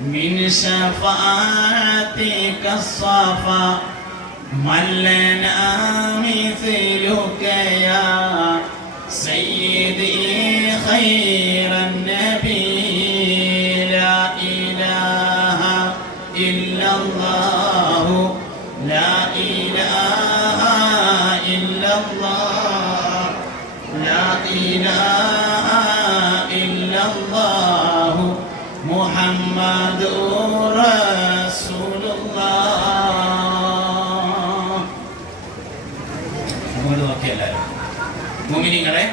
من شفاعتك الصفا من لنا مثلك يا سيدي خير النبي لا إله إلا الله لا إله إلا الله لا إله إلا الله محمد رسول الله. മുഅ്മിനീങ്ങളെ,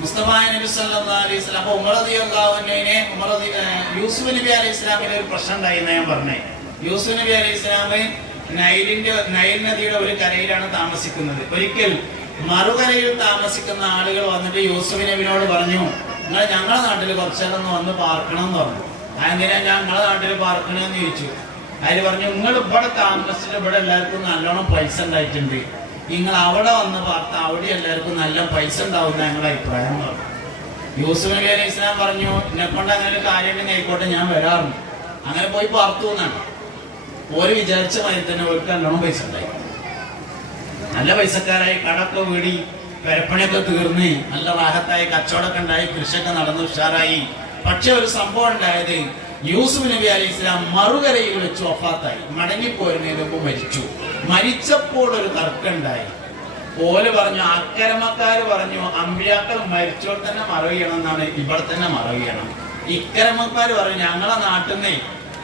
മുസ്തഫ നബി സല്ലല്ലാഹു അലൈഹി വസല്ലം അപ്പോൾ ഉമർ റളിയല്ലാഹു അൻഹുവിനെ യൂസുഫ് നബി അലൈഹി ഇസ്ലാമിന് ഒരു പ്രശ്നം ഉണ്ടായിന്ന് ഞാൻ പറഞ്ഞേ. യൂസുഫ് നബി അലൈഹി ഇസ്ലാം നൈൽ നദിയുടെ ഒരു കരയിലാണ് താമസിക്കുന്നത്. ഒരിക്കൽ മറുകരയിൽ താമസിക്കുന്ന ആളുകൾ വന്നിട്ട് യൂസുഫ് നബിനോട് പറഞ്ഞു, നിങ്ങൾ ഞങ്ങളുടെ നാട്ടിൽ കുറച്ചേരം വന്ന് പാർക്കണം എന്ന് പറഞ്ഞു. അതെന്തിനാ ഞങ്ങളുടെ നാട്ടിൽ പാർക്കണമെന്ന് ചോദിച്ചു. അതിൽ പറഞ്ഞു, നിങ്ങൾ ഇവിടെ താമസിച്ചിട്ട് ഇവിടെ എല്ലാവർക്കും നല്ലോണം പൈസ ഉണ്ടായിട്ടുണ്ട്, നിങ്ങൾ അവിടെ വന്ന് പാർത്ത അവിടെ എല്ലാവർക്കും നല്ല പൈസ ഉണ്ടാവുന്ന ഞങ്ങളുടെ അഭിപ്രായം പറഞ്ഞു. യൂസുഫ് നബി അലൈഹി ഇസ്ലാം പറഞ്ഞു, എന്നെ കൊണ്ട് അങ്ങനെ ഒരു കാര്യം ആയിക്കോട്ടെ, ഞാൻ വരാറുണ്ട്. അങ്ങനെ പോയി പാർത്തു എന്നാണ്. ഓര് വിചാരിച്ച മാതിരി തന്നെ ഓർക്ക് നല്ലോണം പൈസ ഉണ്ടായി, നല്ല പൈസക്കാരായി, കടക്കെ വീടി, പെരപ്പണിയൊക്കെ തീർന്ന് നല്ല റാഹത്തായി, കച്ചവടമൊക്കെ ഉണ്ടായി, കൃഷിയൊക്കെ നടന്ന് ഉഷാറായി. പക്ഷെ ഒരു സംഭവം ഉണ്ടായത്, യൂസുഫ് നബി അലൈഹി ഇസ്ലാം മറുകരയിൽ വെച്ച് വഫാത്തായി. മടങ്ങിപ്പോരുന്നതിന് മുമ്പ് മരിച്ചു. മരിച്ചപ്പോൾ ഒരു തർക്കമുണ്ടായി. ഓല് പറഞ്ഞു, അക്കരമക്കാര് പറഞ്ഞു അമ്പിയാക്കൾ മരിച്ചോൾ തന്നെ മറവിയണം എന്നാണ്, ഇവിടെ തന്നെ മറവിയണം. ഇക്കരമക്കാര് പറഞ്ഞു, ഞങ്ങളെ നാട്ടിൽ നിന്ന്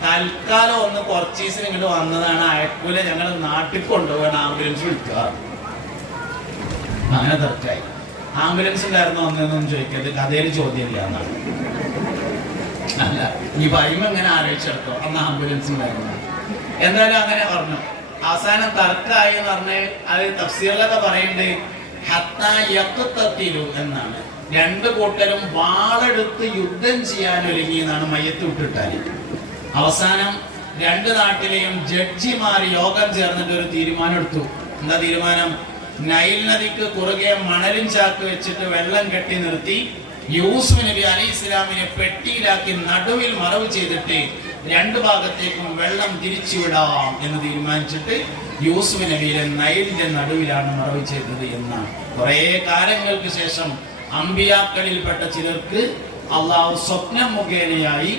തൽക്കാലം ഒന്ന് കുറച്ച് ദിവസം ഇങ്ങോട്ട് വന്നതാണ്, അയക്കൂല, ഞങ്ങൾ നാട്ടിൽ കൊണ്ടുപോകണം, ആംബുലൻസ് വിളിക്കുക. അങ്ങനെ തർക്കായി. ആംബുലൻസ് ഉണ്ടായിരുന്നു വന്നതെന്നൊന്നും ചോദിക്കരുത്, കഥയിൽ ചോദ്യമില്ല എന്നാണ്. അല്ല, ഈ വൈമ എങ്ങനെ ആലോചിച്ചെടുത്തോ, അന്ന് ആംബുലൻസ് ഉണ്ടായിരുന്നു. എന്തായാലും അങ്ങനെ പറഞ്ഞു. അവസാനം തർക്കമായി എന്ന് പറഞ്ഞ് അത് തഫ്സീറിലൊക്കെ പറയുന്നുണ്ട്, ഹത്താ യഖ്തതിലു എന്നാണ്. രണ്ടു കൂട്ടരും വാളെടുത്ത് യുദ്ധം ചെയ്യാൻ ഒരുങ്ങി എന്നാണ് മയ്യത്ത് വിട്ടിട്ടാൽ. അവസാനം രണ്ട് നാട്ടിലെയും ജഡ്ജിമാർ യോഗം ചേർന്നിട്ട് ഒരു തീരുമാനം എടുത്തു. എന്താ തീരുമാനം? നൈൽ നദിക്ക് കുറുകെ മണലും ചാക്ക് വെച്ചിട്ട് വെള്ളം കെട്ടി നിർത്തി യൂസുഫ് നബി അലൈഹി ഇസ്ലാമിനെ പെട്ടിയിലാക്കി നടുവിൽ മറവ് ചെയ്തിട്ട് രണ്ടു ഭാഗത്തേക്കും വെള്ളം തിരിച്ചുവിടാം എന്ന് തീരുമാനിച്ചിട്ട് യൂസുഫ് നബിയെ നൈലിന്റെ നടുവിലാണ് മറവ് ചെയ്തത് എന്നാണ്. കുറെ കാലങ്ങൾക്ക് ശേഷം അമ്പിയാക്കളിൽപ്പെട്ട ചിലർക്ക് അള്ളാഹു സ്വപ്നം മുഖേനയായി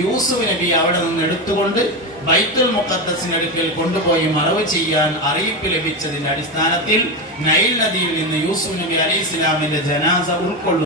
യൂസുഫ് നബി അവിടെ നിന്ന് എടുത്തുകൊണ്ട് ബൈത്തുൽ മുഖദ്ദസിനടുക്കൽ കൊണ്ടുപോയി മറവ് ചെയ്യാൻ അറിയിപ്പ് ലഭിച്ചതിന്റെ അടിസ്ഥാനത്തിൽ നൈൽ നദിയിൽ നിന്ന് യൂസുഫ് നബി അലൈഹി ഇസ്ലാമിന്റെ ജനാസ ഉൾക്കൊള്ളുന്നു.